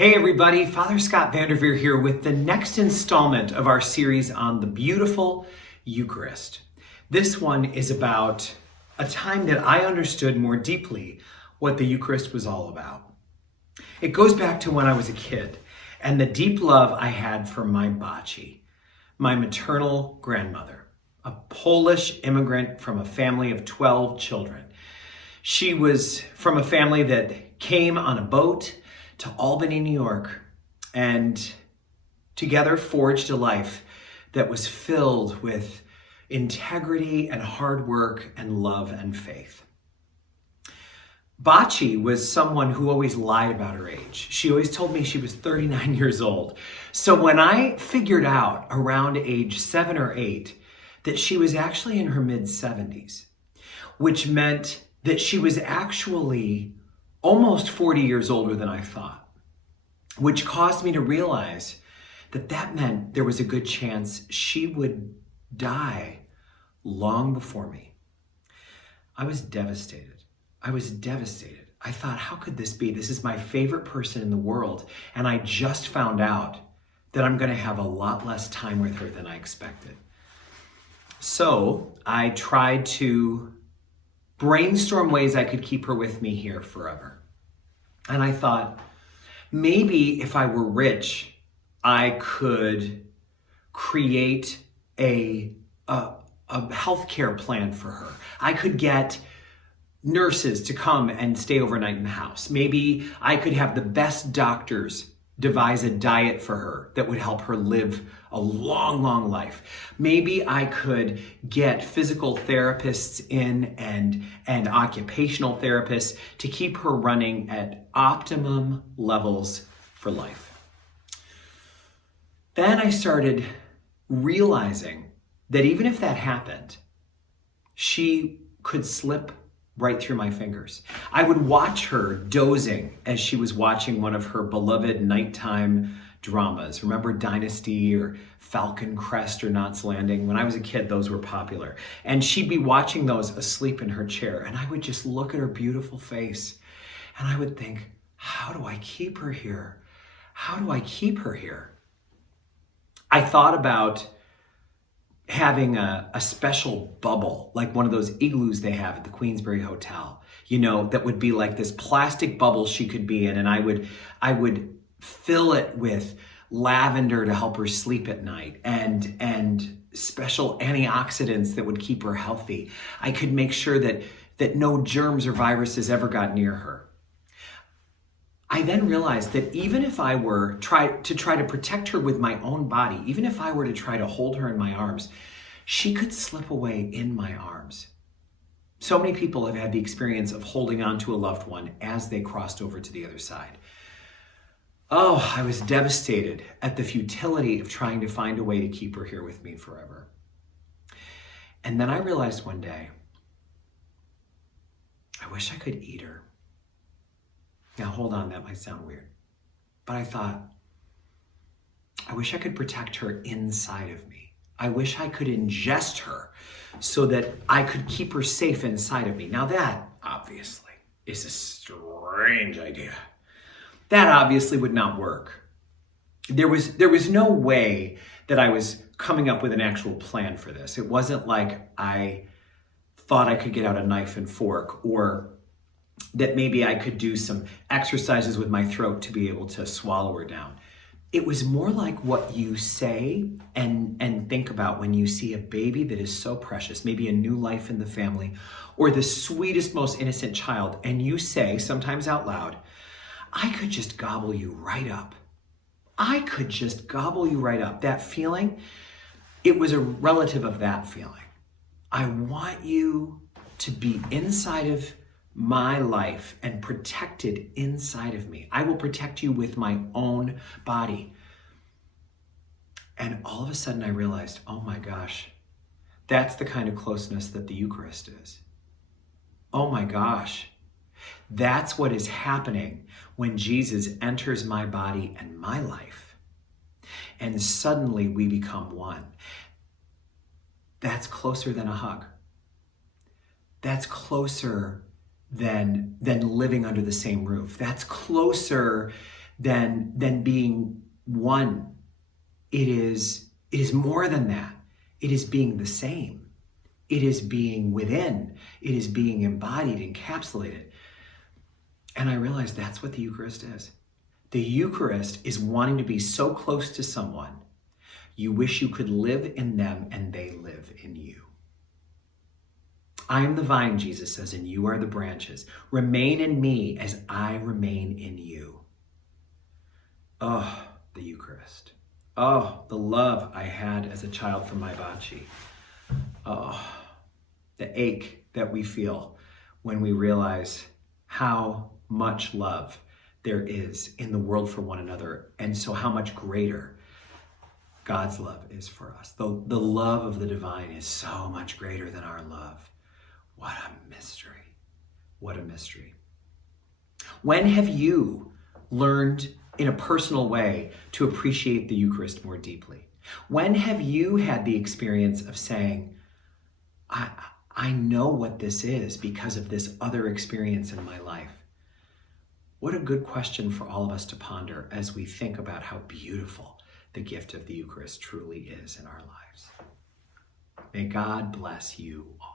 Hey everybody, Father Scott Vanderveer here with the next installment of our series on the beautiful Eucharist. This one is about a time that I understood more deeply what the Eucharist was all about. It goes back to when I was a kid and the deep love I had for my Bachi, my maternal grandmother, a Polish immigrant from a family of 12 children. She was from a family that came on a boat to Albany, New York, and together forged a life that was filled with integrity and hard work and love and faith. Bachi was someone who always lied about her age. She always told me she was 39 years old. So when I figured out around age 7 or 8 that she was actually in her mid-70s, which meant that she was actually almost 40 years older than I thought, which caused me to realize that that meant there was a good chance she would die long before me. I was devastated. I thought, how could this be? This is my favorite person in the world, and I just found out that I'm going to have a lot less time with her than I expected. So I tried to brainstorm ways I could keep her with me here forever. And I thought, maybe if I were rich, I could create a healthcare plan for her. I could get nurses to come and stay overnight in the house. Maybe I could have the best doctors devise a diet for her that would help her live a long, long life. Maybe I could get physical therapists in and occupational therapists to keep her running at optimum levels for life. Then I started realizing that even if that happened, she could slip right through my fingers. I would watch her dozing as she was watching one of her beloved nighttime dramas. Remember Dynasty or Falcon Crest or Knots Landing? When I was a kid, those were popular. And she'd be watching those asleep in her chair. And I would just look at her beautiful face. And I would think, how do I keep her here? How do I keep her here? I thought about having a special bubble, like one of those igloos they have at the Queensbury Hotel, that would be like this plastic bubble she could be in. And I would fill it with lavender to help her sleep at night and special antioxidants that would keep her healthy. I could make sure that no germs or viruses ever got near her. I then realized that even if I were try to protect her with my own body, even if I were to try to hold her in my arms, she could slip away in my arms. So many people have had the experience of holding on to a loved one as they crossed over to the other side. Oh, I was devastated at the futility of trying to find a way to keep her here with me forever. And then I realized one day, I wish I could eat her. Now, hold on, that might sound weird. But I thought, I wish I could protect her inside of me. I wish I could ingest her so that I could keep her safe inside of me. Now that, obviously, is a strange idea. That obviously would not work. There was no way that I was coming up with an actual plan for this. It wasn't like I thought I could get out a knife and fork, or that maybe I could do some exercises with my throat to be able to swallow her down. It was more like what you say and think about when you see a baby that is so precious, maybe a new life in the family, or the sweetest, most innocent child, and you say, sometimes out loud, I could just gobble you right up. I could just gobble you right up. That feeling, it was a relative of that feeling. I want you to be inside of my life and protected inside of me. I will protect you with my own body. And all of a sudden I realized, oh my gosh, that's the kind of closeness that the Eucharist is. Oh my gosh, that's what is happening when Jesus enters my body and my life. And suddenly we become one. That's closer than a hug. That's closer than living under the same roof. That's closer than being one. It is more than that. It is being the same. It is being within. It is being embodied, encapsulated. And I realized that's what the Eucharist is. The Eucharist is wanting to be so close to someone, you wish you could live in them and they live in you. I am the vine, Jesus says, and you are the branches. Remain in me as I remain in you. Oh, the Eucharist. Oh, the love I had as a child from my Bachi. Oh, the ache that we feel when we realize how much love there is in the world for one another, and so how much greater God's love is for us. The love of the divine is so much greater than our love. What a mystery. What a mystery. When have you learned in a personal way to appreciate the Eucharist more deeply? When have you had the experience of saying, I know what this is because of this other experience in my life? What a good question for all of us to ponder as we think about how beautiful the gift of the Eucharist truly is in our lives. May God bless you all.